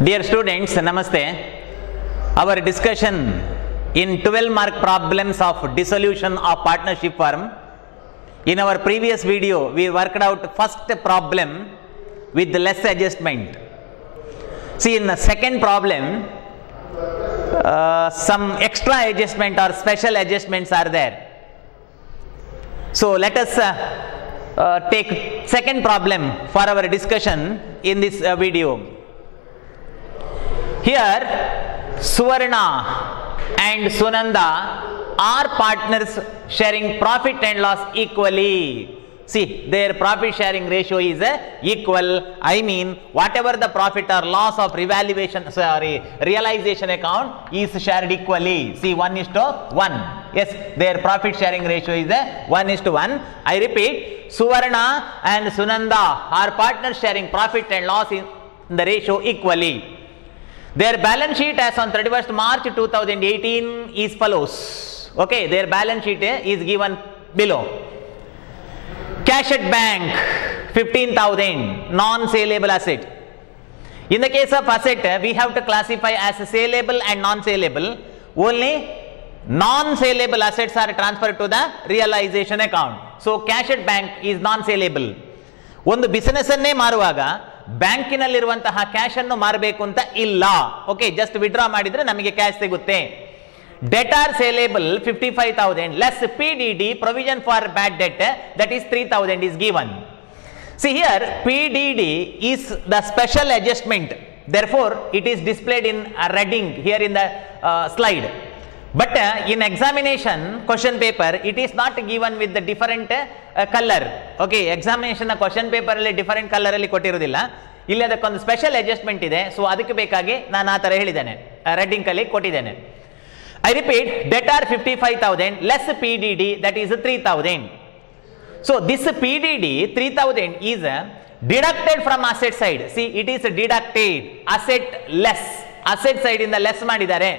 Dear students, Namaste. Our discussion in 12-mark problems of dissolution of partnership firm. In our previous video, we worked out first problem with less adjustment. See, in the second problem, some extra adjustment or special adjustments are there. So let us take second problem for our discussion in this video. Here, Suvarna and Sunanda are partners sharing profit and loss equally. See, their profit sharing ratio is equal. I mean, whatever the profit or loss of realization account is shared equally. See, 1:1. Yes, their profit sharing ratio is 1:1. I repeat, Suvarna and Sunanda are partners sharing profit and loss in the ratio equally. Their balance sheet as on 31st March 2018 is follows. Okay, their balance sheet is given below. Cash at bank 15,000, non-saleable asset. In the case of asset, we have to classify as saleable and non-saleable. Only non-saleable assets are transferred to the realization account. So cash at bank is non-saleable. ಒಂದು business ಅನ್ನೇ ಮಾರುವಾಗ ಬ್ಯಾಂಕಿನಲ್ಲಿರುವಂತಹ cash ಅನ್ನು ಮಾರಬೇಕು ಅಂತ ಇಲ್ಲ. Okay, just withdraw ಮಾಡಿದ್ರೆ ನಮಗೆ cash ಸಿಗುತ್ತೆ. Debtor saleable 55,000 less PDD provision for bad debt, that is 3,000 is given. See here, PDD is the special adjustment, therefore it is displayed in reading here in the slide. But in examination question paper it is not given with the different color. Okay, examination question paper ಅಲ್ಲಿ different color ಅಲ್ಲಿ ಕೊಟ್ಟಿರೋದಿಲ್ಲ. ಇಲ್ಲಿ ಅದಕ್ಕೊಂದು special adjustment ಇದೆ. So ಅದಕ್ಕೆ ಬೇಕಾಗಿ ನಾನು ಆ ತರ ಹೇಳಿದ್ದೇನೆ, ರೆಡ್ಡಿಂಗ್ ಅಲ್ಲಿ ಕೊಟ್ಟಿದ್ದೇನೆ. I repeat, debtor 55,000 less PDD, that is 3,000. So this PDD 3,000 is deducted from asset side. See, it is deducted, asset less, asset side ಇಂದ ಲೆಸ್ ಮಾಡಿದ್ದಾರೆ.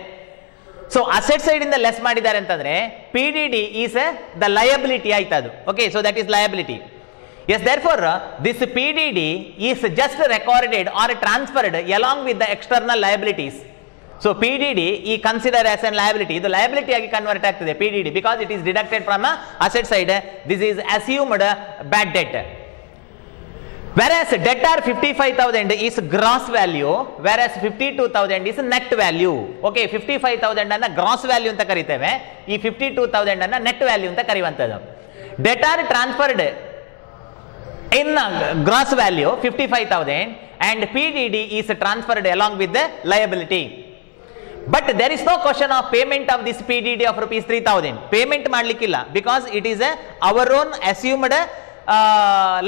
ಸೊ ಅಸೆಟ್ ಸೈಡ್ ಇಂದ ಲೆಸ್ ಮಾಡಿದ್ದಾರೆ ಅಂತಂದ್ರೆ PDD is the liability ಆಯ್ತು ಅದು. Okay, so that is liability. Yes, therefore this PDD is just recorded or transferred along with the external liabilities. So PDD is considered as a liability. The liability agi convert ಆಗ್ತದೆ PDD because it is deducted from asset side. This is assumed bad debt. Whereas debtor 55,000 is gross value, whereas 52,000 is net value. Okay, 55,000 ಅನ್ನ gross value ಅಂತ ಕರೀತೇವೆ, ಈ 52,000 ಅನ್ನ net value ಅಂತ ಕರೆಯುವಂತದ್ದು. Debtor transferred in gross value 55,000 and PDD is transferred along with the liability. But there is no question of payment of this PDD of rupees 3,000. Payment ಮಾಡಲಿಕ್ಕಿಲ್ಲ because it is our own assumed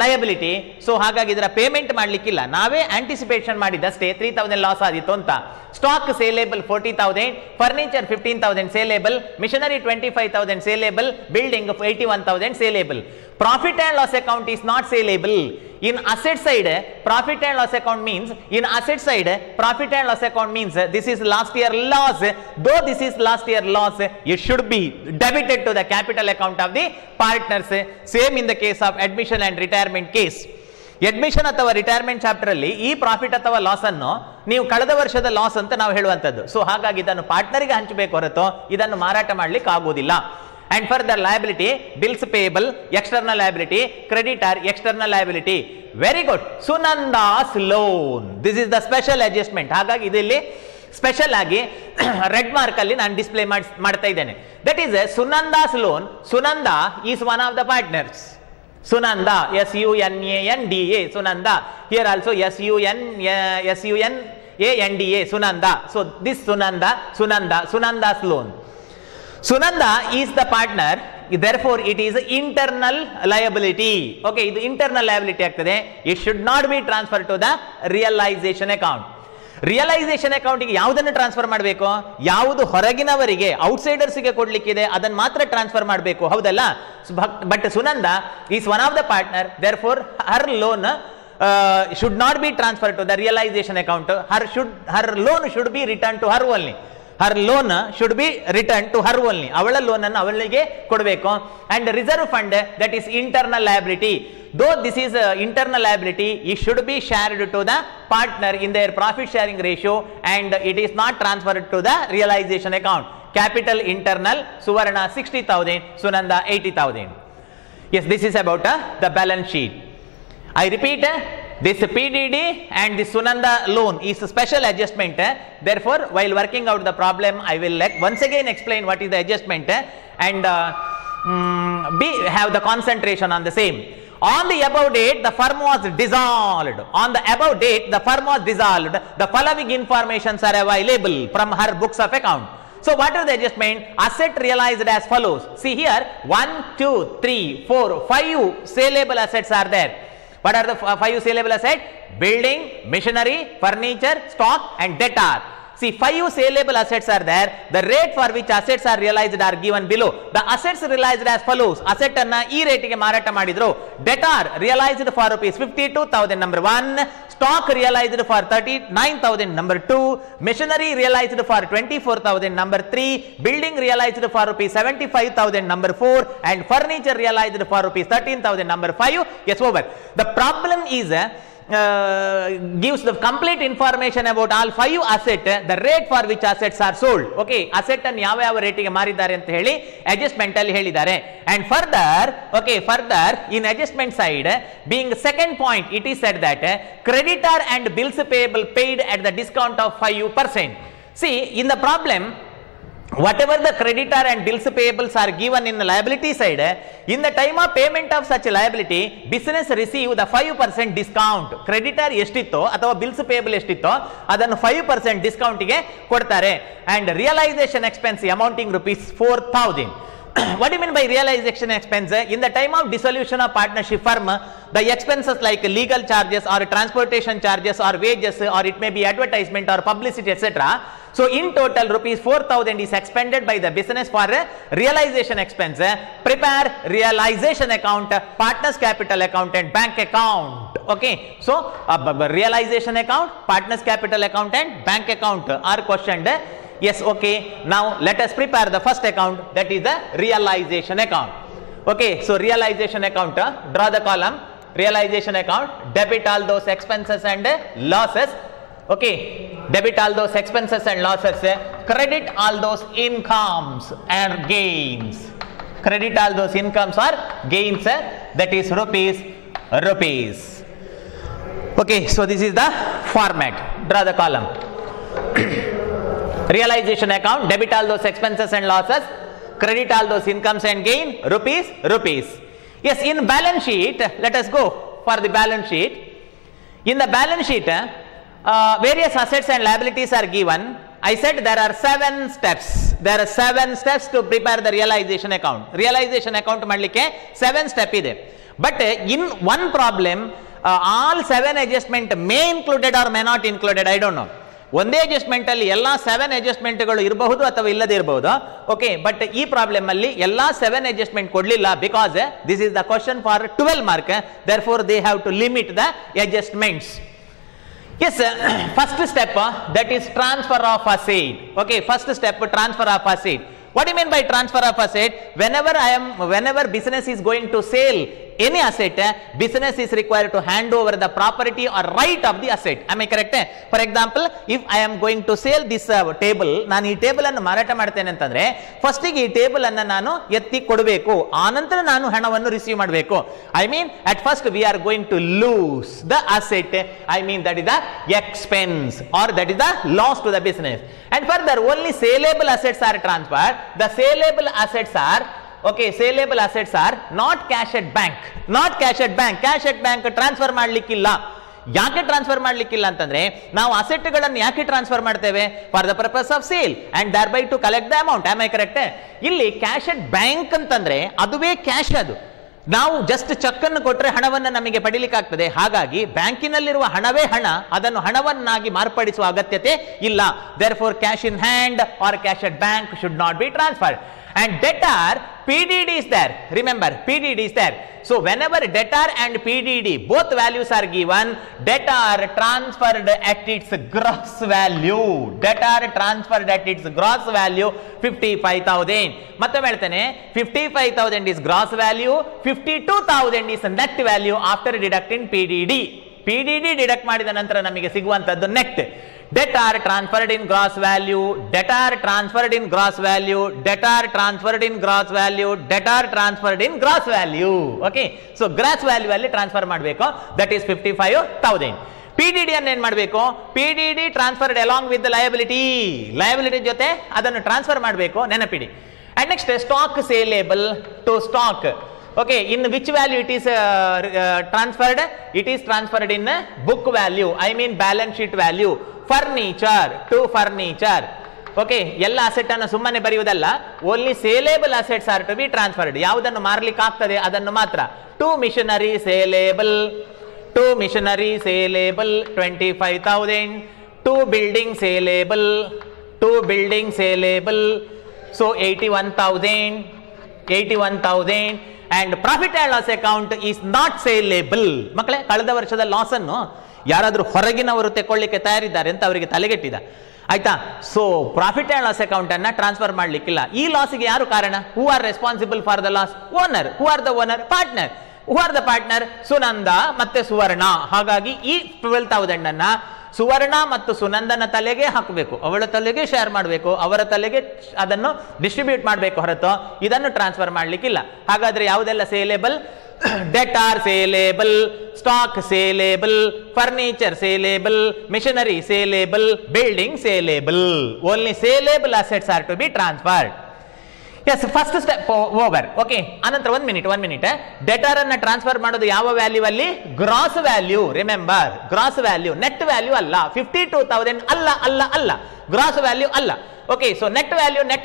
liability. So ಹಾಗಾಗಿ ಇದರ payment ಮಾಡಲಿಕ್ಕಿಲ್ಲ, ನಾವೇ anticipation ಮಾಡಿದಷ್ಟೇ 3,000 loss ಆದಿತ್ತು ಅಂತ. Stock saleable 40,000, furniture 15,000 saleable, machinery 25,000 saleable, building 81,000 saleable. Profit and loss account is not saleable. In asset side, profit and loss account means, in asset side, profit and loss account means this is last year loss. Though this is last year loss, it should be debited to the capital account of the partners. Same in the case of admission and retirement case. Admission ಅಥವಾ retirement chapter ಅಲ್ಲಿ ಈ profit ಅಥವಾ loss ಅನ್ನು ನೀವು ಕಳೆದ ವರ್ಷದ loss ಅಂತ ನಾವು ಹೇಳುವಂತದ್ದು. ಸೊ ಹಾಗಾಗಿ ಇದನ್ನು ಪಾರ್ಟ್ನರ್ಗೆ ಹಂಚಬೇಕು ಹೊರತು ಇದನ್ನು ಮಾರಾಟ ಮಾಡ್ಲಿಕ್ಕೆ ಆಗುವುದಿಲ್ಲ. And further liability, bills payable, external liability, creditor, external liability. Very good. Sunanda's loan. This is the special adjustment. ಹಾಗಾಗಿ ಇದರಲ್ಲಿ ಸ್ಪೆಷಲ್ ಆಗಿ ರೆಡ್ ಮಾರ್ಕ್ ಅಲ್ಲಿ ನಾನು ಡಿಸ್ಪ್ಲೇ ಮಾಡ್ತಾ ಇದ್ದೇನೆ. That is Sunanda's loan. Sunanda is one of the partners. Sunanda, SUNANDA, Sunanda. Here also SUNANDA, Sunanda. So this Sunanda's loan. Sunanda is the partner, therefore it is internal liability. Okay, ಇದು internal liability ಆಗ್ತದೆ. It should not be transferred to the realization account. Realization ಅಕೌಂಟಿಗೆ ಯಾವುದನ್ನು transfer ಮಾಡಬೇಕು, ಯಾವುದು ಹೊರಗಿನವರಿಗೆ ಔಟ್ಸೈಡರ್ಸ್ಗೆ ಕೊಡ್ಲಿಕ್ಕಿದೆ ಅದನ್ನು ಮಾತ್ರ transfer ಮಾಡಬೇಕು, ಹೌದಲ್ಲ. But Sunanda is one of the partner, therefore her loan should not be transferred to the realization account. Her loan should be returned to her only. her loan should be returned to her only. ಅವಳ loan ಅನ್ನು ಅವಳಿಗೆ ಕೊಡಬೇಕು. And reserve fund, that is internal liability. Though this is internal liability, it should be shared to the partner in their profit sharing ratio, and it is not transferred to the realization account. Capital internal, Suvarna 60,000, Sunanda 80,000. Yes, this is about the balance sheet. I repeat, this PDD and the Sunanda loan is a special adjustment. Therefore, while working out the problem, I will once again explain what is the adjustment and have the concentration on the same. On the above date, the firm was dissolved. On the above date, the firm was dissolved. The following informations are available from her books of account. So what are the adjustment? Asset realized as follows. See here, 1, 2, 3, 4, 5 saleable assets are there. What are the 5 saleable assets? Building, machinery, furniture, stock and debtor. See, 5 saleable assets are there. The rate for which assets are realized are given below. The assets realized as follows. Asset anna ee rate ge marata madidru. Debtor realized for rupees 52,000, number 1. Stock realized for 39,000, number 2. Machinery realized for 24,000, number 3. Building realized for rupees 75,000, number 4. And furniture realized for rupees 13,000, number 5. Yes, over. The problem is gives the complete information about all 5 assets, the rate for which assets are sold. Okay, asset ಅನ್ನು ಯಾವ ಯಾವ ರೇಟಿಗೆ ಮಾರಿದ್ದಾರೆ ಅಂತ ಹೇಳಿ adjustment ಅಲ್ಲಿ ಹೇಳಿದ್ದಾರೆ. And further in adjustment side, being second point, it is said that creditor and bills payable paid at the discount of 5%. See, in the problem, whatever the creditor and bills payables are given in the liability side, in the time of payment of such liability, business receive the 5% discount. Creditor ಎಷ್ಟಿತ್ತೋ ಅಥವಾ bills payable ಎಷ್ಟಿತ್ತೋ ಅದನ್ನು 5% discount ಗೆ ಕೊಡ್ತಾರೆ. And realization expense amounting rupees 4,000. What do you mean by realization expense? In the time of dissolution of partnership firm, the expenses like legal charges or transportation charges or wages, or it may be advertisement or publicity, etc. So in total rupees 4,000 is expended by the business for realization expense. Prepare realization account, partners capital account and bank account. Okay, so realization account, partners capital account and bank account are questioned. Yes, okay, now let us prepare the first account, that is the realization account. Okay, so realization account, draw the column. Realization account, debit all those expenses and losses. Okay, debit all those expenses and losses, credit all those incomes and gains. Credit all those incomes or gains, that is rupees. Okay, so this is the format. Draw the column. Realization account, debit all those expenses and losses, credit all those incomes and gain, rupees. Yes, in balance sheet, let us go for the balance sheet. In the balance sheet, various assets and liabilities are given. I said there are 7 steps. There are 7 steps to prepare the realization account. Realization account madlikke 7 steps ide. But in one problem, all 7 adjustment may included or may not included, I don't know. ಒಂದೇ adjustment ಅಲ್ಲಿ ಎಲ್ಲ 7 ಅಡ್ಜಸ್ಟ್ಮೆಂಟ್ಗಳು ಇರಬಹುದು ಅಥವಾ ಇಲ್ಲದೇ ಇರಬಹುದು. Okay, but ಈ problem ಅಲ್ಲಿ ಎಲ್ಲ 7 ಅಡ್ಜಸ್ಟ್ಮೆಂಟ್ ಕೊಡಲಿಲ್ಲ, because this is the question for 12 mark. Therefore they have to limit the adjustments. Yes, first step, that is transfer of asset. Okay, first step, transfer of asset. What do you mean by transfer of asset? Whenever business is going to sell any asset, business is required to hand over the property or right of the asset. Am I correct? For example, if I am going to sell this table, ನಾನು ಈ table ಅನ್ನು ಮಾರಾಟ ಮಾಡ್ತೇನೆ ಅಂತಂದ್ರೆ first ಗೆ ಈ table ಅನ್ನು ನಾನು ಎತ್ತಿ ಕೊಡಬೇಕು, ಆನಂತರ ನಾನು ಹಣವನ್ನು ರಿಸೀವ್ ಮಾಡಬೇಕು. I mean, at first we are going to lose the asset. I mean, that is the expense or that is the loss to the business. And further, only saleable assets are transferred. The saleable assets are, okay, saleable assets are not cash at bank. Not cash at bank. Cash at bank transfer ಮಾಡಲಿಕ್ಕಿಲ್ಲ. ಯಾಕೆ transfer ಮಾಡಲಿಕ್ಕಿಲ್ಲ ಅಂತಂದ್ರೆ ನಾವು ಅಸೆಟ್ಗಳನ್ನು ಯಾಕೆ transfer ಮಾಡ್ತೇವೆ? For the purpose of sale and thereby to collect the amount. Am I correct? ಇಲ್ಲಿ cash at bank ಅಂತಂದ್ರೆ ಅದುವೇ ಕ್ಯಾಶ್. ಅದು ನಾವು ಜಸ್ಟ್ ಚೆಕ್ ಅನ್ನು ಕೊಟ್ಟರೆ ಹಣವನ್ನು ನಮಗೆ ಪಡಿಲಿಕ್ಕಾಗ್ತದೆ. ಹಾಗಾಗಿ ಬ್ಯಾಂಕಿನಲ್ಲಿರುವ ಹಣವೇ ಹಣ, ಅದನ್ನು ಹಣವನ್ನಾಗಿ ಮಾರ್ಪಡಿಸುವ ಅಗತ್ಯತೆ ಇಲ್ಲ. Therefore cash in hand or cash at bank should not be transferred. And debtor, PDD is there. Remember, PDD is there. So whenever debtor and PDD, both values are given, debtor transferred at its gross value. Debtor transferred at its gross value 55,000. ಮತ್ತೆ ಹೇಳ್ತೇನೆ 55,000 is gross value, 52,000 is net value after deducting PDD. PDD deduct ಮಾಡಿದ ನಂತರ ನಮಗೆ ಸಿಗುವಂತದ್ದು net. Debtor transferred in gross value, debtor transferred in gross value, debtor transferred in gross value, debtor transferred in gross value. Okay, so gross value ಅಲ್ಲಿ transfer ಮಾಡಬೇಕು, that is 55,000. PDD ಅನ್ನು ಏನು ಮಾಡಬೇಕು? PDD transferred along with the liability. Liability ಜೊತೆ ಅದನ್ನು transfer ಮಾಡಬೇಕು, ನೆನಪಿಡಿ. And next stock saleable to stock. Okay, in which value it is transferred? It is transferred in book value, I mean balance sheet value. Furniture to furniture. Okay, ಎಲ್ಲ asset ಅನ್ನು ಸುಮ್ಮನೆ ಬರೆಯುವುದಲ್ಲ, only saleable assets are to be transferred. ಯಾವುದನ್ನು ಮಾರ್ಲಿಕ್ಕೆ ಆಗ್ತದೆ ಅದನ್ನು ಮಾತ್ರ. To machinery saleable, to machinery saleable 25,000, to building saleable, to building saleable, so 81,000 and profit and loss account is not saleable. ಮಕ್ಕಳೇ, ಕಳೆದ ವರ್ಷದ ಲಾಸ್ ಅನ್ನು ಯಾರಾದರೂ ಹೊರಗಿನವರು ತೆಕೊಳ್ಳಿಕ್ಕೆ ತಯಾರಿದ್ದಾರೆ ಅಂತ ಅವರಿಗೆ ತಲೆಗೆಟ್ಟಿದ, ಆಯ್ತಾ? So profit and loss account ಅನ್ನ ಟ್ರಾನ್ಸ್ಫರ್ ಮಾಡ್ಲಿಕ್ಕಿಲ್ಲ. ಈ ಲಾಸ್ಗೆ ಯಾರು ಕಾರಣ? Who are responsible for the loss? Owner. Who are the owner? Partner. Who are the partner? Sunanda ಮತ್ತೆ ಸುವರ್ಣ. ಹಾಗಾಗಿ ಈ 12,000 ಅನ್ನ ಸುವರ್ಣ ಮತ್ತು ಸುನಂದನ ತಲೆಗೆ ಹಾಕಬೇಕು, ಅವಳ ತಲೆಗೆ ಶೇರ್ ಮಾಡಬೇಕು, ಅವರ ತಲೆಗೆ ಅದನ್ನು ಡಿಸ್ಟ್ರಿಬ್ಯೂಟ್ ಮಾಡಬೇಕು ಹೊರತು ಇದನ್ನು ಟ್ರಾನ್ಸ್ಫರ್ ಮಾಡಲಿಕ್ಕಿಲ್ಲ. ಹಾಗಾದ್ರೆ ಯಾವುದೆಲ್ಲ ಸೇಲೇಬಲ್? debtor saleable, stock saleable, furniture saleable, machinery saleable, building saleable. Only saleable assets are to be transferred. Yes, first step over. Okay, ananತರ one minute. Debtor ಅನ್ನ ಟ್ರಾನ್ಸ್ಫರ್ ಮಾಡೋದು ಯಾವ ವ್ಯಾಲ್ಯೂ ಅಲ್ಲಿ? Gross value. Remember, gross value, net value ಅಲ್ಲ. 52,000 ಅಲ್ಲ, gross value ಅಲ್ಲ. Okay, so net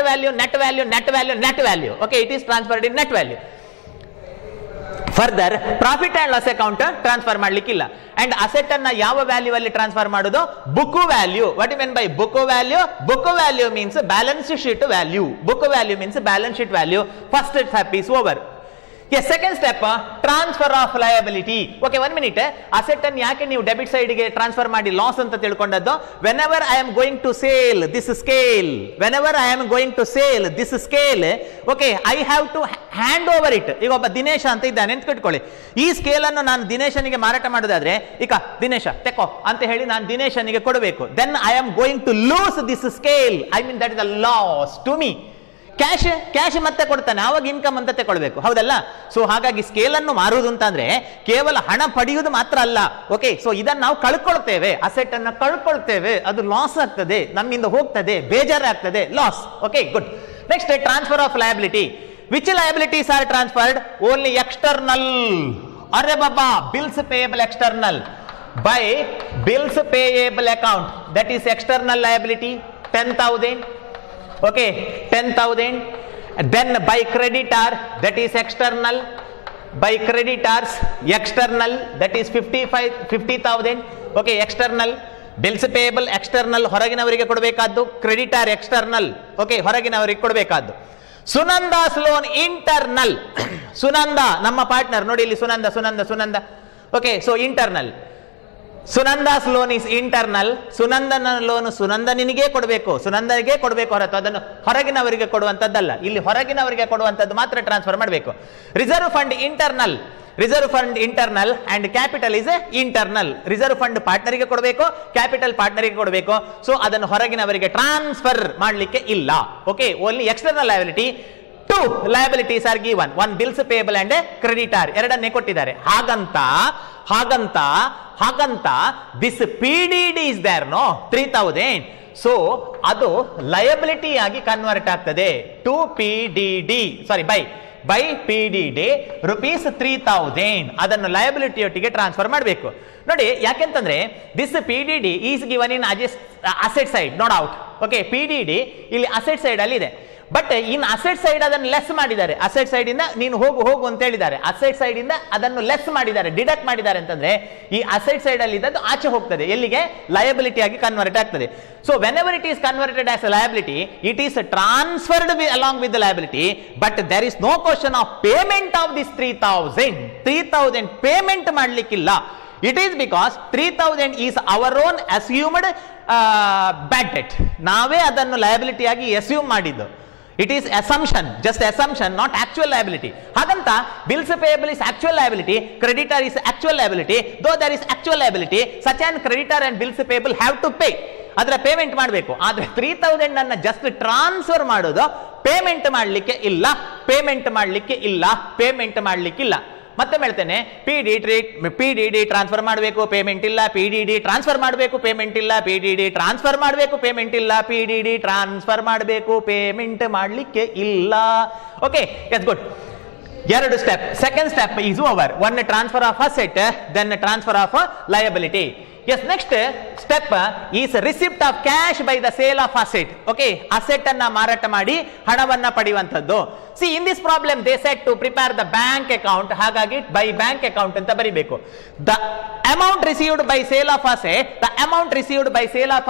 value. Okay, it is transferred in net value. Further profit and loss account transfer ಮಾಡ್ಲಿಕ್ಕಿಲ್ಲ. And asset ಅನ್ನ ಯಾವ ವ್ಯಾಲ್ಯೂ ಅಲ್ಲಿ ಟ್ರಾನ್ಸ್ಫರ್ ಮಾಡೋದು? Book value. What you mean by book value? Book value means balance sheet value. Book value means balance sheet value. First step is over. Yes, second step, transfer of liability. Okay, 1 minute. Asset ಅನ್ನು ಯಾಕೆ ನೀವು debit side ಗೆ transfer ಮಾಡಿ loss ಅಂತ ತಿಳ್ಕೊಂಡದ್ದು? Whenever I am going to sell this scale, okay, I have to hand over it. ಈಗ ಒಬ್ಬ ದಿನೇಶ ಅಂತ ಇದ್ದಾನೆ ಅಂತ ಇಟ್ಕೊಳ್ಳಿ. ಈ ಸ್ಕೇಲ್ ಅನ್ನು ನಾನು ದಿನೇಶನಿಗೆ ಮಾರಾಟ ಮಾಡೋದಾದ್ರೆ, ಈಗ ದಿನೇಶ ತೆಕೋ ಅಂತ ಹೇಳಿ ನಾನು ದಿನೇಶನಿಗೆ ಕೊಡಬೇಕು. Then I am going to lose this scale. I mean that is a loss to me. Cash ಮತ್ತೆ ಕೊಡ್ತಾನೆ, ಆವಾಗ ಇನ್ಕಮ್ ಅಂತ ತಗೊಳ್ಬೇಕು, ಹೌದಲ್ಲ? ಸೊ ಹಾಗಾಗಿ ಸ್ಕೇಲ್ ಅನ್ನು ಮಾರುವುದು ಅಂತಂದ್ರೆ ಕೇವಲ ಹಣ ಪಡೆಯುವುದು ಮಾತ್ರ ಅಲ್ಲ. ಓಕೆ, ಸೊ ಇದನ್ನು ನಾವು ಕಳ್ಕೊಳ್ತೇವೆ, ಅಸೆಟ್ ಅನ್ನು ಕಳ್ಕೊಳ್ತೇವೆ, ಅದು ಲಾಸ್ ಆಗ್ತದೆ, ನಮ್ಮಿಂದ ಹೋಗ್ತದೆ, ಬೇಜಾರಾಗ್ತದೆ, loss. Okay, good. Next, transfer of liability. Which liabilities are transferred? Only external. ಅರೆ ಬಾಬಾ, bills payable external by bills payable account, that is external liability 10,000. Okay, 10,000. Then by creditor, that is external. By creditors, external, that is 50,000. Okay, external. Bills payable external, ಹೊರಗಿನವರಿಗೆ ಕೊಡಬೇಕಾದ್ದು. Creditor external. Okay, ಹೊರಗಿನವರಿಗೆ ಕೊಡಬೇಕಾದ್ದು. Sunanda's loan internal. Sunanda ನಮ್ಮ partner, ನೋಡಿ ಇಲ್ಲಿ Sunanda. Okay, so internal. Sunanda's loan is internal. ಸುನಂದನ loan ಸುನಂದನಿಗೆ ಕೊಡಬೇಕು ಹೊರತು ಅದನ್ನು ಹೊರಗಿನವರಿಗೆ ಕೊಡುವಂತದ್ದಲ್ಲ. ಇಲ್ಲಿ ಹೊರಗಿನವರಿಗೆ ಕೊಡುವಂತದ್ದು ಮಾತ್ರ ಟ್ರಾನ್ಸ್ಫರ್ ಮಾಡಬೇಕು. Reserve fund internal and capital is internal. Reserve fund ಪಾರ್ಟ್ನರಿಗೆ ಕೊಡಬೇಕು, ಕ್ಯಾಪಿಟಲ್ ಪಾರ್ಟ್ನರಿಗೆ ಕೊಡಬೇಕು. ಸೊ ಅದನ್ನು ಹೊರಗಿನವರಿಗೆ ಟ್ರಾನ್ಸ್ಫರ್ ಮಾಡಲಿಕ್ಕೆ ಇಲ್ಲ. Okay, only external liability. 2 liabilities are given, one bills payable and creditor, ಎರಡನ್ನೇ ಕೊಟ್ಟಿದ್ದಾರೆ. ಹಾಗಂತ this PDD is there, no, 3,000. So ಅದು ಲಯಬಿಲಿಟಿ ಆಗಿ ಕನ್ವರ್ಟ್ ಆಗ್ತದೆ to PDD, sorry by PDD rupees 3,000. ಅದನ್ನು ಲಯಬಿಲಿಟಿ ಒಟ್ಟಿಗೆ ಟ್ರಾನ್ಸ್ಫರ್ ಮಾಡಬೇಕು. ನೋಡಿ, ಯಾಕೆಂತಂದ್ರೆ this PDD is given in asset side, no doubt. Okay, PDD ಇಲ್ಲಿ ಅಸೆಟ್ ಸೈಡ್ ಅಲ್ಲಿ ಇದೆ. ಬಟ್ ಇನ್ ಅಸೆಟ್ ಸೈಡ್ ಅದನ್ನು ಲೆಸ್ ಮಾಡಿದ್ದಾರೆ. ಅಸೆಟ್ ಸೈಡ್ ಇಂದ ನೀನು ಹೋಗು ಅಂತ ಹೇಳಿದ್ದಾರೆ. ಅಸೆಟ್ ಸೈಡ್ ಇಂದ ಅದನ್ನು ಲೆಸ್ ಮಾಡಿದ್ದಾರೆ, ಡಿಡಕ್ಟ್ ಮಾಡಿದ್ದಾರೆ ಅಂತಂದ್ರೆ ಈ ಅಸೆಟ್ ಸೈಡ್ ಅಲ್ಲಿ ಇದ್ದದ್ದು ಆಚೆ ಹೋಗ್ತದೆ, ಎಲ್ಲಿಗೆ? ಲಯಬಿಲಿಟಿ ಆಗಿ ಕನ್ವರ್ಟ್ ಆಗ್ತದೆ. So whenever it is converted as a liability, it is transferred along with the liability, but there is no question of payment of this 3000 payment ಮಾಡ್ಲಿಕ್ಕಿಲ್ಲ. It is because 3000 is our own assumed bad debt. ನಾವೇ ಅದನ್ನು liability ಆಗಿ assume ಮಾಡಿದ್ದು. It is assumption, just assumption, not actual liability. ಹಾಗಂತ bills payable is actual liability, creditor is actual liability. Though there is actual liability, such an creditor and bills payable have to pay. ಅದರ payment ಮಾಡಬೇಕು. ಆದರೆ 3000 ಅನ್ನ just transfer ಮಾಡೋದು, payment ಮಾಡಲಿಕ್ಕೆ ಇಲ್ಲ. ಮತ್ತೆ ಹೇಳ್ತೇನೆ, PDD ಟ್ರಾನ್ಸ್ಫರ್ ಮಾಡಬೇಕು, ಪೇಮೆಂಟ್ ಇಲ್ಲ. PDD ಟ್ರಾನ್ಸ್ಫರ್ ಮಾಡಬೇಕು, ಪೇಮೆಂಟ್ ಇಲ್ಲ. PDD ಟ್ರಾನ್ಸ್ಫರ್ ಮಾಡಬೇಕು, ಪೇಮೆಂಟ್ ಇಲ್ಲ. PDD ಟ್ರಾನ್ಸ್ಫರ್ ಮಾಡಬೇಕು, ಪೇಮೆಂಟ್ ಮಾಡಲಿಕ್ಕೆ ಇಲ್ಲ. Okay, yes good. ಎರಡು step. Second step is over. One transfer of asset, then transfer of liability. Yes, next step is receipt of cash by the sale of asset. Okay, asset anna ಮಾರಾಟ ಮಾಡಿ ಹಣವನ್ನ ಪಡೆಯುವಂತದ್ದು. See, in this problem they said to prepare the bank account, ಹಾಗಾಗಿ by bank account ಅಂತ ಬರಿಬೇಕು. The amount received by sale of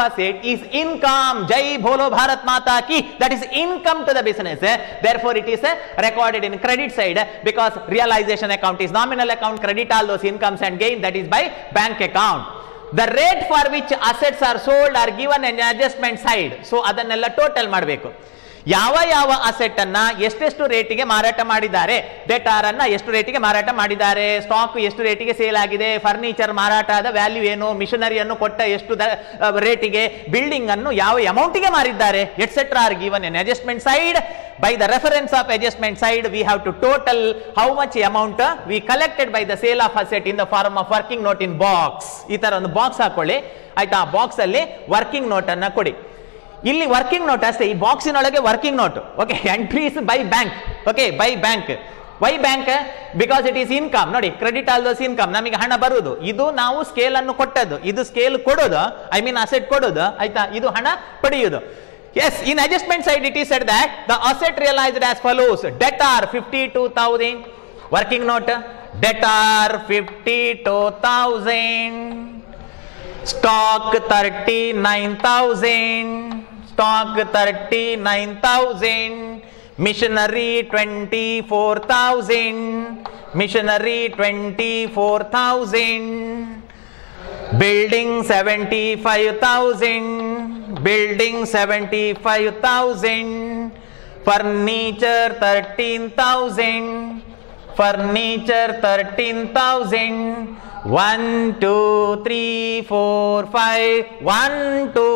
asset is income. Jai Bolo Bharat Mata Ki. That is income to the business. Therefore it is recorded in credit side, because realization account is nominal account. Credit all those incomes and gain, that is by bank account. The rate for which assets are sold are given in adjustment side. So ಅದನ್ನೆಲ್ಲ total ಮಾಡಬೇಕು. ಯಾವ asset ಅನ್ನ ಎಷ್ಟೆಷ್ಟು ರೇಟಿಗೆ ಮಾರಾಟ ಮಾಡಿದ್ದಾರೆ, debtor ಅನ್ನ ಎಷ್ಟು ರೇಟಿಗೆ ಮಾರಾಟ ಮಾಡಿದ್ದಾರೆ, ಸ್ಟಾಕ್ ಎಷ್ಟು ರೇಟಿಗೆ ಸೇಲ್ ಆಗಿದೆ, ಫರ್ನಿಚರ್ ಮಾರಾಟ ಆದ ವ್ಯಾಲ್ಯೂ ಏನು, ಮಿಷನರಿಯನ್ನು ಕೊಟ್ಟ ಎಷ್ಟು ರೇಟಿಗೆ, ಬಿಲ್ಡಿಂಗ್ ಅನ್ನು ಯಾವ ಅಮೌಂಟಿಗೆ ಮಾರಿದ್ದಾರೆ, etcetera are given in adjustment side. By the reference of adjustment side, we have to total how much amount we collected by the sale of asset in the form of working note in box. ಈ ತರ ಒಂದು box ಹಾಕೊಳ್ಳಿ, ಆಯ್ತಾ? ಆ box ಅಲ್ಲಿ working note ಅನ್ನ ಕೊಡಿ. ಇಲ್ಲಿ ವರ್ಕಿಂಗ್ ನೋಟ್ ಅಷ್ಟೇ, ಈ ಬಾಕ್ಸಿನೊಳಗೆ working note. Okay, entries by bank. Okay, by bank. Why bank? Because it is income. ನೋಡಿ, ಕ್ರೆಡಿಟ್ ಆಲ್ ದೋಸ್ ಇನ್ಕಮ್, ನಮಗೆ ಹಣ ಬರುವುದು. ಇದು ನಾವು ಸ್ಕೇಲ್ ಅನ್ನು ಕೊಟ್ಟದ್ದು, ಇದು ಸ್ಕೇಲ್ ಕೊಡೋದು, ಐ ಮೀನ್ ಅಸೆಟ್ ಕೊಡೋದು, ಆಯ್ತಾ? ಇದು ಹಣ ಪಡೆಯುವುದು. Yes, in adjustment side it is said that the asset realized as follows: debtor 52,000, working note, debtor 52,000, stock 39,000, machinery 24,000, building 75,000, furniture 13,000, 1 2 3 4 5 1 2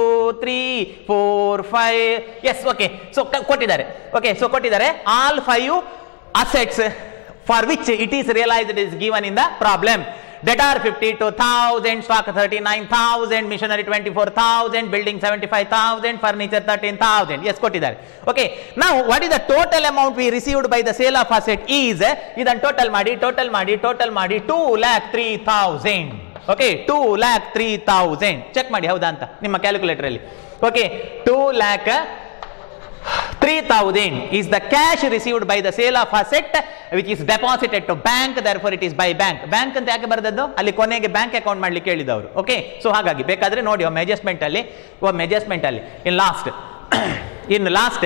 3 4 5. Yes, okay, so ಕೊಟ್ಟಿದ್ದಾರೆ. Okay, so ಕೊಟ್ಟಿದ್ದಾರೆ all 5 assets for which it is realized is given in the problem. Debtor 52,000, stock 39,000, machinery 24,000, building 75,000, furniture 13,000. Yes, ಕೊಟ್ಟಿದ್ದಾರೆ. Okay, now what is the total amount we received by the sale of asset is, ಇದನ್ನು total ಮಾಡಿ 2,03,000. Okay, 2,03,000. Check ಮಾಡಿ ಹೌದಾ ಅಂತ ನಿಮ್ಮ calculator ಅಲ್ಲಿ. Okay, 2,03,000 is the cash received by the sale of asset which is deposited to bank. Therefore it is by bank. Bank ಅಂತ ಯಾಕೆ ಬರೆದದ್ದು? ಅಲ್ಲಿ ಕೊನೆಗೆ ಬ್ಯಾಂಕ್ ಅಕೌಂಟ್ ಮಾಡ್ಲಿಕ್ಕೆ ಹೇಳಿದವರು. ಓಕೆ, ಸೊ ಹಾಗಾಗಿ ಬೇಕಾದ್ರೆ ನೋಡಿ ಮೆಜರ್ಮೆಂಟ್ ಅಲ್ಲಿ in last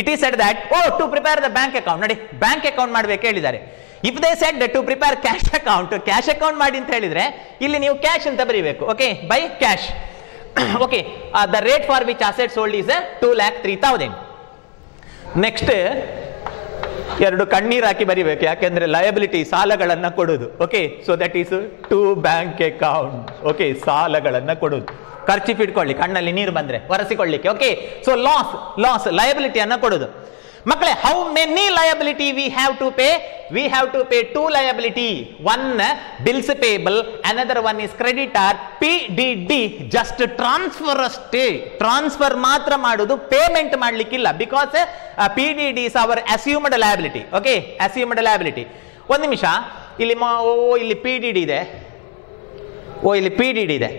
it is said that to prepare the bank account. ನೋಡಿ, ಬ್ಯಾಂಕ್ ಅಕೌಂಟ್ ಮಾಡ್ಬೇಕು ಹೇಳಿದ್ದಾರೆ. If they said to prepare cash account ಮಾಡಿ ಅಂತ ಹೇಳಿದ್ರೆ ಇಲ್ಲಿ ನೀವು ಕ್ಯಾಶ್ ಅಂತ ಬರೀಬೇಕು. Okay, by cash. Okay, the rate for which asset sold is 2,03,000. Next ಎರಡು ಕಣ್ಣೀರು ಹಾಕಿ ಬರಿಬೇಕು, ಯಾಕೆಂದ್ರೆ ಲಯಬಿಲಿಟಿ ಸಾಲಗಳನ್ನ ಕೊಡೋದು. Okay, so that is to bank account. Okay, ಸಾಲಗಳನ್ನ ಕೊಡೋದು. ಖರ್ಚು ಇಟ್ಕೊಳ್ಳಿ, ಕಣ್ಣಲ್ಲಿ ನೀರು ಬಂದ್ರೆ ಒರೆಸಿಕೊಳ್ಳಿಕ್ಕೆ. ಓಕೆ, ಸೊ ಲಾಸ್ ಲಯಬಿಲಿಟಿಯನ್ನ ಕೊಡೋದು. ಮಕ್ಕಳೇ, how many liability we have to pay? We have to pay 2 liability. One bills payable, another one is creditor. PDD just transfer ಅಷ್ಟೇ, ಟ್ರಾನ್ಸ್ಫರ್ ಮಾತ್ರ ಮಾಡುದು, ಪೇಮೆಂಟ್ ಮಾಡ್ಲಿಕ್ಕಿಲ್ಲ. Because PDD is our assumed liability. Okay, assumed liability. ಒಂದು ನಿಮಿಷ, ಇಲ್ಲಿ ಇಲ್ಲಿ PDD ಇದೆ. ಇಲ್ಲಿ PDD ಇದೆ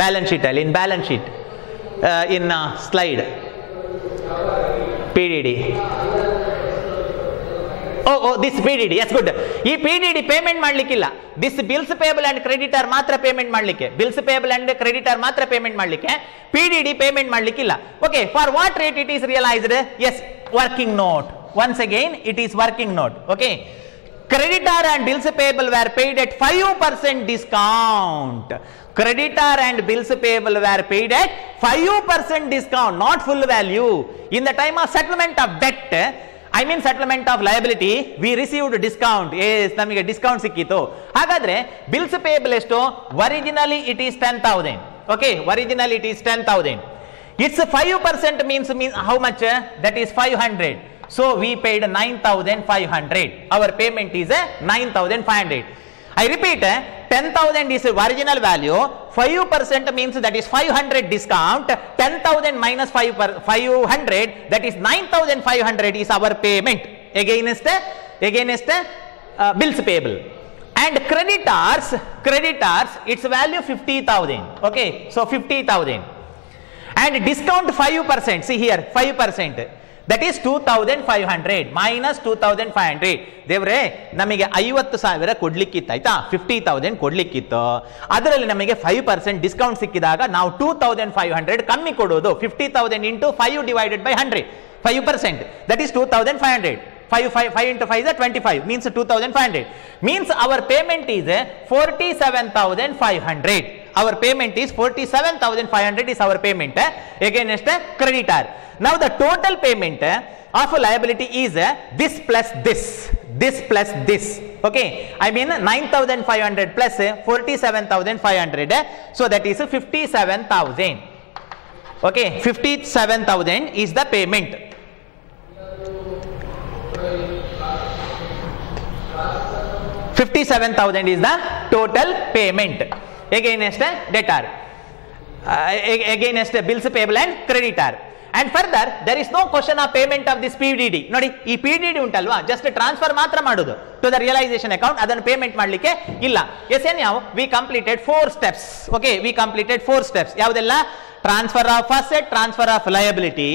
ಬ್ಯಾಲೆನ್ಸ್ ಶೀಟ್ ಅಲ್ಲಿ. In balance sheet in slide PDD. Oh, this PDD, yes, good. ಈ PDD ಪೇಮೆಂಟ್ ಮಾಡ್ಲಿಕ್ಕಿಲ್ಲ. This bills payable and creditor ಮಾತ್ರ ಪೇಮೆಂಟ್ ಮಾಡ್ಲಿಕ್ಕೆ, ಬಿಲ್ಸ್ ಪೇಬಲ್ ಅಂಡ್ ಕ್ರೆಡಿಟರ್ ಮಾತ್ರ ಪೇಮೆಂಟ್ ಮಾಡ್ಲಿಕ್ಕೆ, PDD ಪೇಮೆಂಟ್ ಮಾಡ್ಲಿಕ್ಕಿಲ್ಲ. Okay, for what rate it is realised? Yes, working note. Once again, it is working note. Okay, creditor and bills payable were paid at 5% discount. Creditor and bills payable were paid at 5% discount, not full value. In the time of settlement of debt, I mean settlement of liability, we received discount. Yes, ನಮಗೆ discount ಸಿಕ್ಕಿತು. ಹಾಗಾದ್ರೆ bills payable ಎಷ್ಟು? Originally it is 10,000. Okay, originally it is 10,000. It's 5% means how much? That is 500. So we paid 9,500. Our payment is 9,500. I repeat, 10,000 is original value, 5% means that is 500 discount, 10,000 minus 500, that is 9,500 is our payment against bills payable. And creditors, its value 50,000. Okay, so 50,000. And discount 5%, see here 5%. That is 2,500 minus 2,500. ದೇವ್ರೆ ನಮಗೆ 50,000 ಕೊಡ್ಲಿಕ್ಕಿತ್ತು, ಆಯ್ತಾ? 50,000 ಕೊಡ್ಲಿಕ್ಕಿತ್ತು. ಅದರಲ್ಲಿ ನಮಗೆ 5% discount ಸಿಕ್ಕಿದಾಗ ನಾವು 2,500 ಕಮ್ಮಿ ಕೊಡೋದು. 50,000 into 5 divided by 100, 5%, that is 2,500. 5 into 5 is 25, means 2,500. Means our payment is 47,500. Our payment is 47,500 is our payment against creditor. Now the total payment of a liability is this plus this plus this. Okay, I mean 9,500 plus 47,500, so that is 57,000. Okay, 57,000 is the payment. $57,000 is the total payment against debtor, against bills payable and creditor. And further, there is no question of payment of this PDD. ನೋಡಿ, ಈ PDD ಉಂಟಲ್ವಾ, just transfer ಮಾತ್ರ ಮಾಡೋದು to the realisation account, ಅದನ್ನು payment ಮಾಡಲಿಕ್ಕೆ ಇಲ್ಲ. S N ಯಾವ V completed 4 steps. Okay, V completed 4 steps. ಯಾವುದೆಲ್ಲ? Transfer of asset, transfer of liability,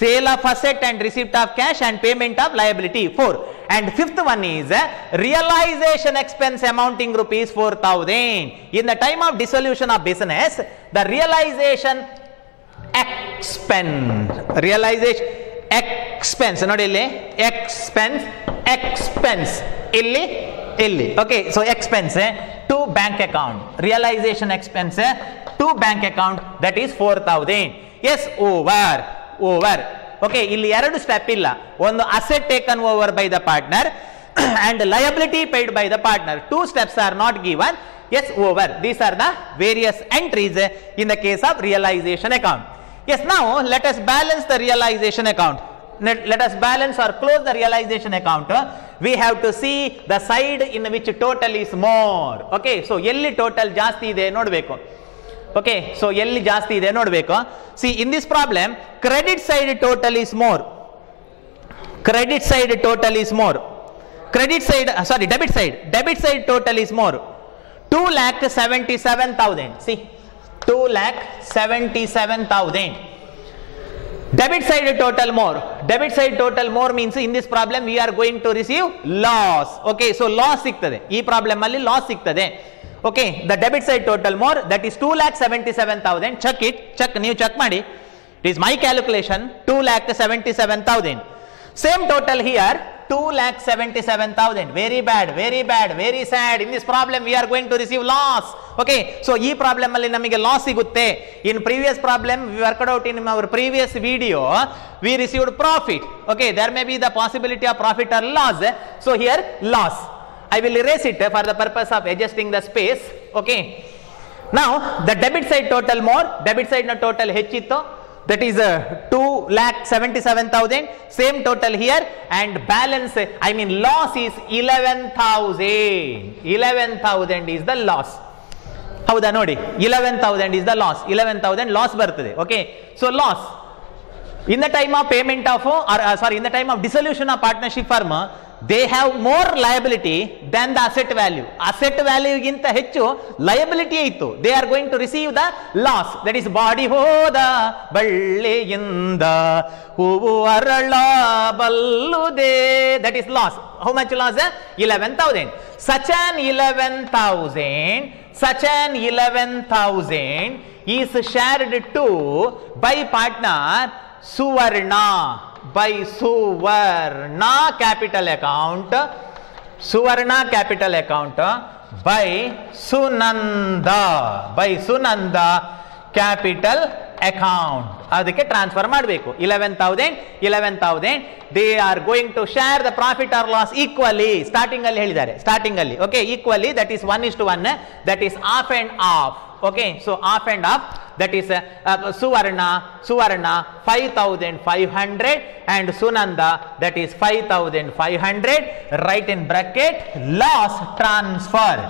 sale of asset and receipt of cash and payment of liability, 4. And fifth one is realization expense amounting rupees 4,000. In the time of dissolution of business, the realization expense, realization expense, ನೋಡಿ ಇಲ್ಲಿ expense ಇಲ್ಲಿ okay, so expense to bank account, realization expense to bank account, that is 4,000. yes, over. Okay, ಇಲ್ಲಿ 2 step ಇಲ್ಲ. ಒಂದು asset taken over by the partner and liability paid by the partner. 2 steps are not given. yes, over. These are the various entries in the case of realization account. Yes, now let us balance the realization account. Let us balance or close the realization account. We have to see the side in which total is more. Okay, so ಎಲ್ಲಿ total ಜಾಸ್ತಿ ಇದೆ ನೋಡಬೇಕು. Okay, so ಎಲ್ಲಿ ಜಾಸ್ತಿ ಇದೆ ನೋಡಬೇಕು. See, in this problem, credit side total is more. Debit side total is more. 2,77,000. see, 2,77,000. Debit side total more means in this problem we are going to receive loss. Okay, so loss ಸಿಗ್ತದೆ, ಈ problem ಅಲ್ಲಿ loss ಸಿಗ್ತದೆ. Okay, the debit side total more, that is 2,77,000. check ನೀವು check ಮಾಡಿ. It is my calculation, 2,77,000. Same total here, 2,77,000. very bad, very sad. In this problem we are going to receive loss. Okay, so ಈ problem ಅಲ್ಲಿ ನಮಗೆ loss ಸಿಗುತ್ತೆ. In previous problem we worked out in our previous video, we received profit. Okay, there may be the possibility of profit or loss. So here loss. I will erase it for the purpose of adjusting the space. Okay, now the debit side total more, debit side na total ಹೆಚ್ಚಿತ್ತು, that is 2,77,000. same total here, and balance, I mean loss is 11,000 is the loss. ಹೌದಾ ನೋಡಿ, 11,000 is the loss. 11,000 loss ಬರ್ತದೆ. Okay, so loss in the time of payment of in the time of dissolution of partnership firm, they have more liability then the asset value. Asset ವ್ಯಾಲ್ಯೂಗಿಂತ ಹೆಚ್ಚು liability ಇತ್ತು. They are going to receive the loss. That is ಬಾಡಿ ಹೋದ ಬಳ್ಳಿಯಿಂದ ಹೂವು ಅರಳ ಬಲ್ಲುದೇ. That is loss. How much loss? 11,000. Such an 11,000 is shared to by partner Suvarna, by Suvarna capital account, Suvarna capital account, by Sunanda capital account. ಅದಕ್ಕೆ transfer ಮಾಡಬೇಕು. 11,000 they are going to share the profit or loss equally. Starting ಅಲ್ಲಿ ಹೇಳಿದ್ದಾರೆ, starting ಅಲ್ಲಿ. Okay, equally. That is 1:1. That is half and half. Okay, so half and half. That is Suvarna 5,500 and Sunanda that is 5,500. Write in bracket loss transferred.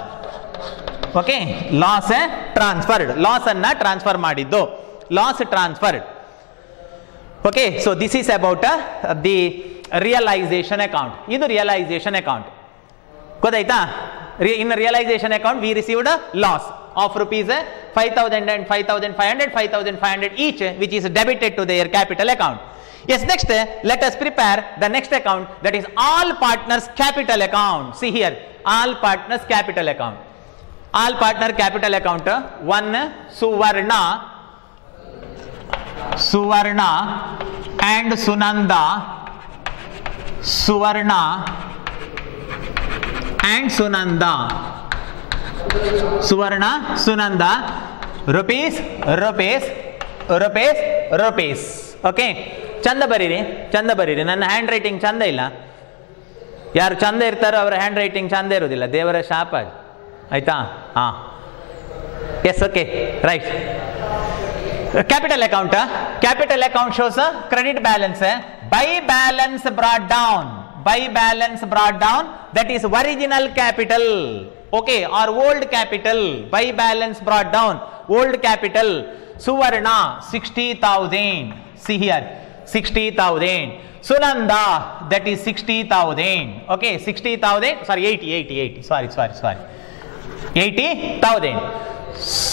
Okay, loss transferred. Loss anna transfer madiddu. Loss transferred. Okay, so this is about the realization account. Idu realization account. Godaita? In realization account we received a loss of rupees 5,000 and 5,500 each, which is debited to their capital account. Yes, next let us prepare the next account, that is all partners capital account. See here, all partners capital account. All partner capital account. One Suvarna and Sunanda. Suvarna and Sunanda. Suvarna, Sunanda, rupees. Okay, ಚಂದ ಬರೀರಿ, ನನ್ನ hand writing ಚಂದ ಇಲ್ಲ. ಯಾರು ಚಂದ ಇರ್ತಾರೋ ಅವರ hand writing ಚಂದ ಇರೋದಿಲ್ಲ, ದೇವರ ಶಾಪ. ಆಯ್ತಾ? ಹಾ, yes, okay, right. Capital account shows a credit balance by balance brought down. That is original capital. Okay, or old capital. By balance brought down, old capital. Suvarna 60,000. See here, 60,000. Sunanda, that is 60,000. Okay, 60,000. Sorry, 80. Sorry. 80,000.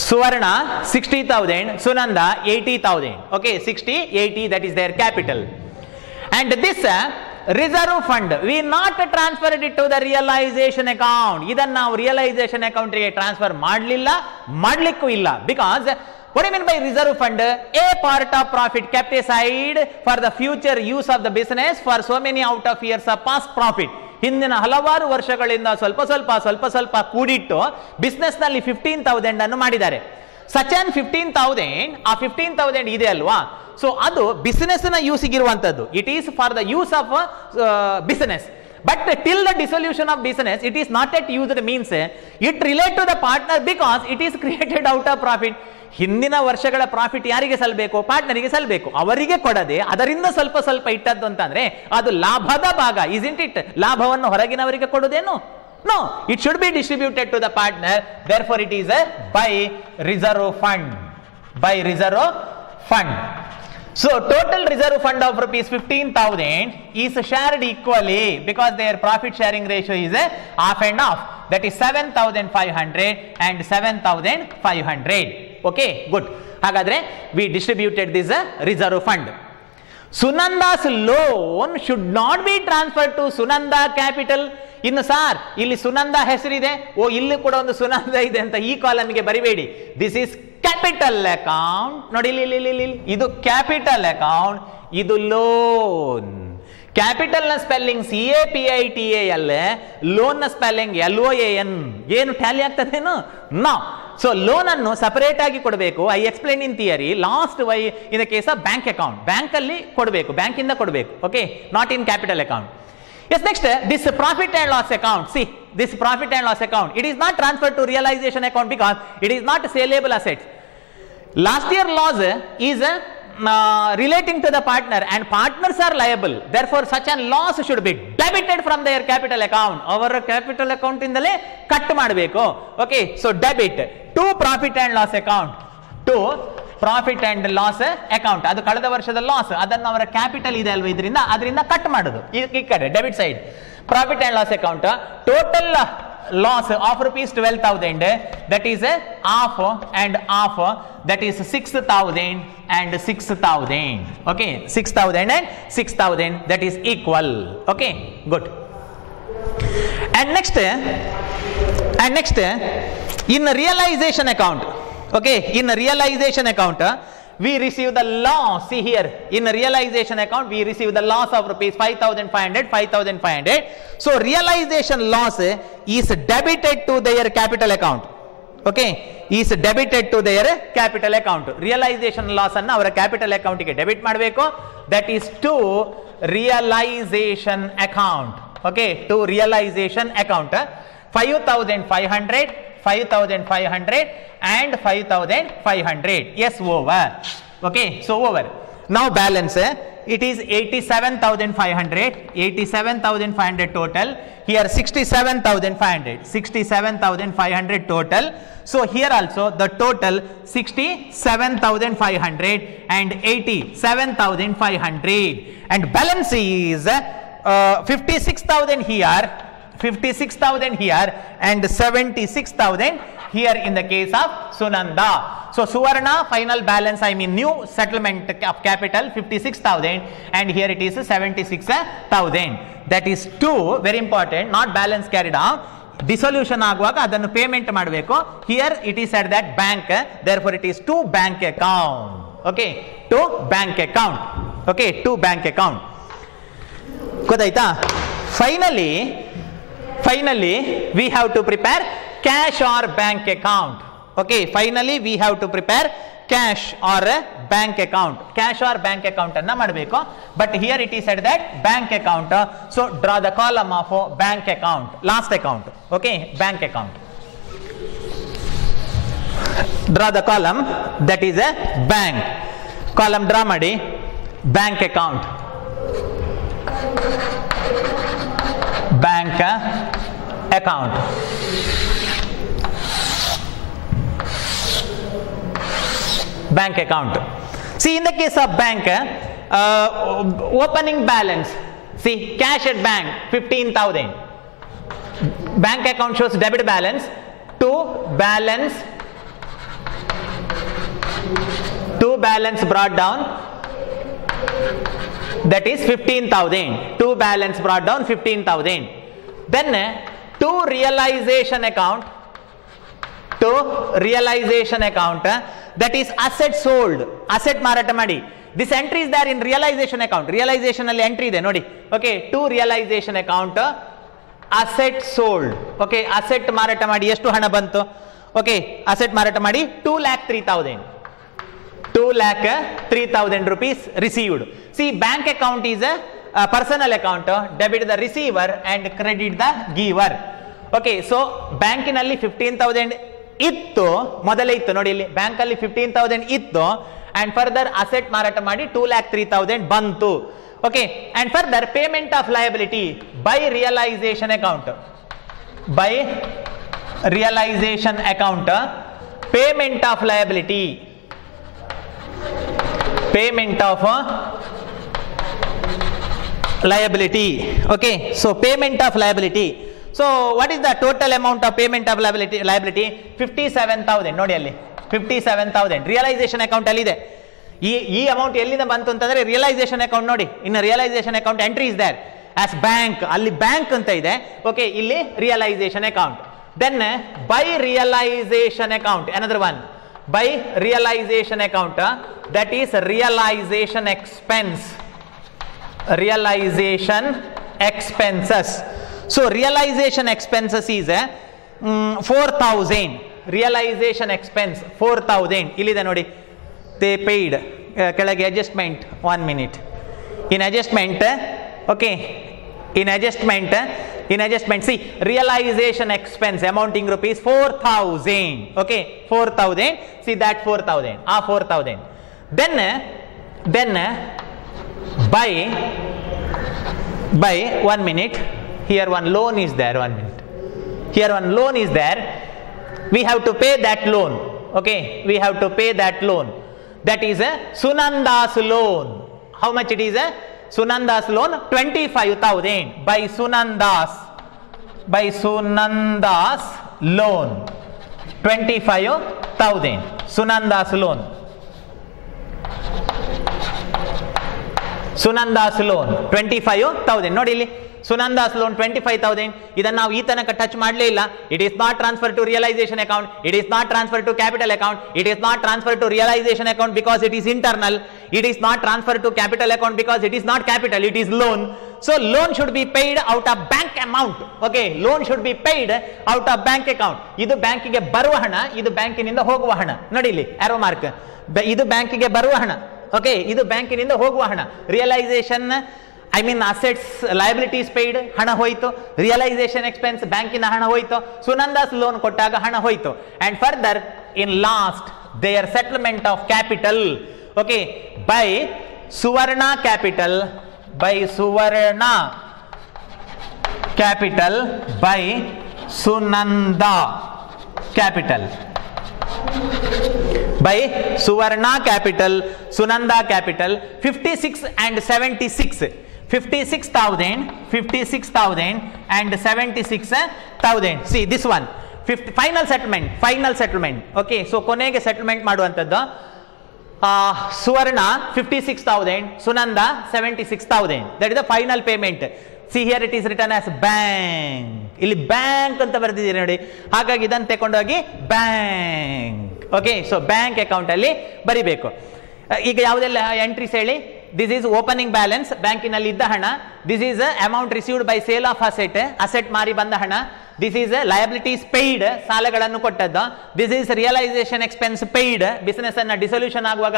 Suvarna 60,000. Sunanda 80,000. Okay, 60, 80. That is their capital. And this reserve fund, we not transferred it to the realization account. Idanna ನಾವು realization account ಗೆ transfer ಮಾಡಲಿಕ್ಕೂ ಇಲ್ಲ. Because what do you mean by reserve fund? A part of profit kept aside for the future use of the business for so many out of years of past profit. ಹಿಂದಿನ ಹಲವಾರು ವರ್ಷಗಳಿಂದ ಸ್ವಲ್ಪ ಕೂಡಿಟ್ಟು business ನಲ್ಲಿ 15,000 ಅನ್ನು ಮಾಡಿದ್ದಾರೆ. Such an 15,000, ಆ 15,000 ಇದೆ ಅಲ್ವಾ, ಸೊ ಅದು ಬಿಸಿನೆಸ್ ನ ಯೂಸಿಗೆ ಇರುವಂತದ್ದು. It is for the use of business. But till the dissolution of business, it is not yet used, means it relate to the partner because it is created out of profit. ಹಿಂದಿನ ವರ್ಷಗಳ profit ಯಾರಿಗೆ ಸಲ್ಲಬೇಕು? ಪಾರ್ಟ್ನರಿಗೆ ಸಲ್ಲಬೇಕು. ಅವರಿಗೆ ಕೊಡದೆ ಅದರಿಂದ ಸ್ವಲ್ಪ ಇಟ್ಟದ್ದು ಅಂತಂದ್ರೆ ಅದು ಲಾಭದ ಭಾಗ. isn't it? ಲಾಭವನ್ನು ಹೊರಗಿನವರಿಗೆ ಕೊಡುವುದೇನು? No, it should be distributed to the partner. Therefore it is a by reserve fund. So total reserve fund of rupees 15,000 is shared equally because their profit sharing ratio is a half and half. That is 7,500 and 7,500. Okay, good. Hagadre we distributed this reserve fund. Sunanda's loan should not be transferred to Sunanda capital. ಇನ್ನು sir ಇಲ್ಲಿ ಸುನಂದ ಹೆಸರಿದೆ, ಇಲ್ಲಿ ಕೂಡ ಒಂದು ಸುನಂದ ಇದೆ ಅಂತ ಈ ಕಾಲಮ್ಗೆ ಬರಿಬೇಡಿ. This is capital account. ನೋಡಿ ಇಲ್ಲಿ ಇದು ಕ್ಯಾಪಿಟಲ್ ಅಕೌಂಟ್, ಇದು ಲೋನ್. ಕ್ಯಾಪಿಟಲ್ ನ ಸ್ಪೆಲ್ಲಿಂಗ್ CAPITAL, ಲೋನ್ ನ ಸ್ಪೆಲ್ಲಿಂಗ್ LOAN. ಏನು ಟ್ಯಾಲಿ ಆಗ್ತದೇನು? ನೋ. ಸೊ ಲೋನ್ ಅನ್ನು ಸಪರೇಟ್ ಆಗಿ ಕೊಡಬೇಕು. I explain in theory. Last in the case of bank account, bank ಅಲ್ಲಿ ಕೊಡಬೇಕು, ಬ್ಯಾಂಕಿಂದ ಕೊಡಬೇಕು. Okay, not in capital account. Yes, next this profit and loss account. See, this profit and loss account, it is not transferred to realization account because it is not saleable assets. Last year loss is relating to the partner and partners are liable. Therefore such an loss should be debited from their capital account. Our capital account indale cut ಮಾಡಬೇಕು. Okay, so debit to profit and loss account, to profit and loss account, ಅದು ಕಳೆದ ವರ್ಷದ loss, ಅದನ್ನು ಅವರ capital ಇದೆ ಅಲ್ವಾ ಇದರಿಂದ, ಅದರಿಂದ ಕಟ್ ಮಾಡೋದು ಈ ಕಡೆ debit side. Profit and loss account, total loss of rupees 12,000, that is half and half, that is 6,000 and 6,000. Okay, 6,000 and 6,000, that is equal. Okay, good. And next in realization account, okay, in realization account we receive the loss. See here, in realization account we receive the loss of rupees 5,500. So realization loss is debited to their capital account. Okay, is debited to their capital account. Realization loss anna avara capital account ge debit ಮಾಡಬೇಕು, that is to realization account. Okay, to realization account 5,500 and 5,500. Yes, over. Okay, so over. Now balance, it is 87,500 total. Here 67,500 total. So here also the total 67,500 and 87,500, and balance is 56,000 here, 56,000 here, and 76,000 here in the case of Sunanda. So Suvarna final balance, I mean new settlement of capital 56,000, and here it is 76,000. That is 2, very important, not balance carried out. Dissolution ಆಗುವಾಗ ಅದನ್ನು payment ಮಾಡಬೇಕು. Here it is at that bank, therefore it is to bank account. Okay, to bank account. Okay, to bank account. ಗೊತ್ತಾಯ್ತಾ? Finally we have to prepare cash or bank account. Okay, finally we have to prepare cash or bank account. Cash or bank account anna ಮಾಡಬೇಕು, but here it is at that bank account. So draw the column of bank account, last account. Okay, bank account. Draw the column, that is a bank. Column draw ಮಾಡಿ, bank account. Bank account. Bank account. See, in the case of bank, opening balance, see, cash at bank 15,000. Bank account shows debit balance to balance brought down, that is 15,000. To balance brought down 15,000. Then to realization account, that is asset sold, asset ಮಾರಾಟ ಮಾಡಿ. This entry is there in realization account. Realization ಅಲ್ಲಿ entry ಇದೆ ನೋಡಿ. Okay, to realization account, asset sold. Okay, asset ಮಾರಾಟ ಮಾಡಿ ಎಷ್ಟು ಹಣ ಬಂತು? Okay, asset ಮಾರಾಟ ಮಾಡಿ 2,03,000. 2,03,000 rupees received. See, bank account is a personal account, debit the receiver and credit the giver. Okay, so ಬ್ಯಾಂಕಿನಲ್ಲಿ 15,000 ಇತ್ತು, ಮೊದಲೇ ಇತ್ತು ನೋಡಿ, ಇಲ್ಲಿ ಬ್ಯಾಂಕ್ ಅಲ್ಲಿ 15,000 ಇತ್ತು, and further asset ಮಾರಾಟ ಮಾಡಿ 2,03,000 ಬಂತು. Okay, and further payment of liability by realization account. By realization account, payment of liability. Payment of liability. Okay, so payment of liability. So what is the total amount of payment of liability? 57,000 ನೋಡಿ ಅಲ್ಲಿ 57,000 realisation account ಅಲ್ಲಿ ಇದೆ. ಈ amount ಎಲ್ಲಿಂದ ಬಂತು ಅಂತಂದ್ರೆ realisation account ನೋಡಿ, ಇನ್ನು realization account entry is there as bank, ಅಲ್ಲಿ ಬ್ಯಾಂಕ್ ಅಂತ ಇದೆ. ಓಕೆ, ಇಲ್ಲಿ realization account. Then by realization account, another one, by realization account, that is realization expense, realization expenses. So realization expenses is 4,000. realization expense 4,000 ಇಲ್ಲಿದೆ ನೋಡಿ. they paid, ಕೆಳಗೆ adjustment, 1 minute. in adjustment, okay, in adjustment see, realization expense amounting rupees 4,000. okay, 4,000, see that 4,000, 4,000. then by 1 minute, here one loan is there, 1 minute, here one loan is there, we have to pay that loan. Okay, we have to pay that loan. That is Sunanda's loan. How much it is? Sunanda's loan 25,000 by Sunanda's loan 25,000. Sunanda's loan. Sunanda's loan 25,000. ನೋಡಿ ಇಲ್ಲಿ Sunanda's loan 25,000. ಇದನ್ನು ನಾವು ಈ ತನಕ touch ಮಾಡಲೇ ಇಲ್ಲ. It is not transferred to realization account. It is not transferred to capital account. It is not transferred to realization account because it is internal. It is not transferred to capital account because it is not capital. It is loan. So loan should be paid out of bank amount. Okay, loan should be paid out of bank account. ಇದು ಬ್ಯಾಂಕಿಗೆ ಬರುವ ಹಣ, ಇದು ಬ್ಯಾಂಕಿನಿಂದ ಹೋಗುವ ಹಣ. ನೋಡಿ ಇಲ್ಲಿ ಆರೋ ಮಾರ್ಕ್. ಇದು ಬ್ಯಾಂಕಿಗೆ ಬರುವ ಹಣ. ಓಕೆ, ಇದು ಬ್ಯಾಂಕಿನಿಂದ ಹೋಗುವ ಹಣ. ರಿಯಲೈಸೇಷನ್ assets, liabilities paid, ಹಣ ಹೋಯಿತು. ರಿಯಲೈಸೇಷನ್ ಎಕ್ಸ್ಪೆನ್ಸ್ ಬ್ಯಾಂಕಿನ ಹಣ ಹೋಯಿತು. ಸುನಂದಾಸ್ ಲೋನ್ ಕೊಟ್ಟಾಗ ಹಣ ಹೋಯಿತು. And further in last their settlement of capital, okay, by Suvarna capital, by Suvarna capital, by Sunanda capital, by Suvarna capital, Sunanda capital, 56 and 76, 56,000 and 76,000. See this one, final settlement. Okay, so ಕೊನೆಗೆ settlement ಮಾಡುವಂತದ್ದು ಸುವರ್ಣ 56,000, Sunanda 76,000. that is the final payment. See here it is written as bank. ಇಲ್ಲಿ bank ಅಂತ ಬರೆದಿದ್ದೀರಿ ನೋಡಿ, ಹಾಗಾಗಿ ಇದನ್ನು ತಗೊಂಡೋಗಿ bank. Okay, so bank account ಅಲ್ಲಿ ಬರಿಬೇಕು. ಈಗ ಯಾವುದೆಲ್ಲ ಎಂಟ್ರೀಸ್ ಹೇಳಿ? ದಿಸ್ ಈಸ್ ಓಪನಿಂಗ್ ಬ್ಯಾಲೆನ್ಸ್, ಬ್ಯಾಂಕಿನಲ್ಲಿ ಇದ್ದ ಹಣ. This is amount received by sale of asset, asset ಮಾರಿ ಬಂದ ಹಣ. ದಿಸ್ ಈಸ್ ಲಯಬಿಲಿಟೀಸ್ ಪೇಯ್ಡ್, ಸಾಲಗಳನ್ನು ಕೊಟ್ಟದ್ದು. This is realisation expense paid, business ಅನ್ನ ಡಿಸೊಲ್ಯೂಷನ್ ಆಗುವಾಗ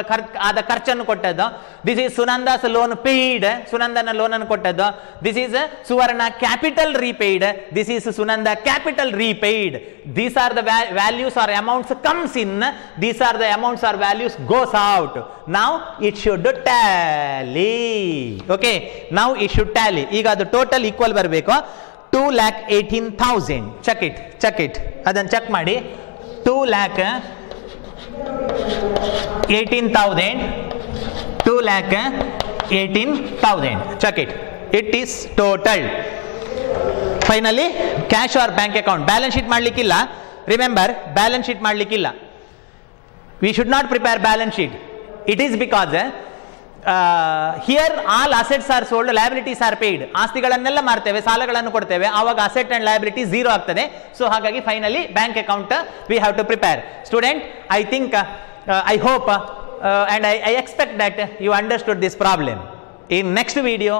ಆದ ಖರ್ಚನ್ನು ಕೊಟ್ಟದ್ದು. This is Sunanda's loan paid, ಸುನಂದನ ಲೋನ್ ಅನ್ನು ಕೊಟ್ಟದ್ದು. This is Suvarna capital repaid, this is Sunanda capital repaid. These are the values or amounts comes in, these are the amounts or values goes out. Now it should tally. Okay, now it should tally. ಈಗ ಅದು total equal ಬರಬೇಕು 2,18,000. Check it ಅದನ್ನು check ಮಾಡಿ. 2,18,000, 2,18,000. check it. It is total. Finally cash or bank account. Balance sheet ಮಾಡಲಿಕ್ಕಿಲ್ಲ, remember, balance sheet ಮಾಡಲಿಕ್ಕಿಲ್ಲ. We should not prepare balance sheet. It is because here all assets are sold, liabilities are paid. ಆಸ್ತಿಗಳನ್ನೆಲ್ಲ ಮಾರ್ತೇವೆ, ಸಾಲಗಳನ್ನು ಕೊಡ್ತೇವೆ, ಆವಾಗ asset and liability zero ಆಗ್ತದೆ. So ಹಾಗಾಗಿ finally bank account we have to prepare. Student, I think, I hope and I expect that you understood this problem. In next video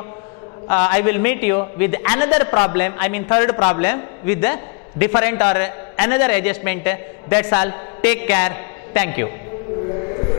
I will meet you with another problem, third problem with the different or another adjustment. That's all. Take care. Thank you.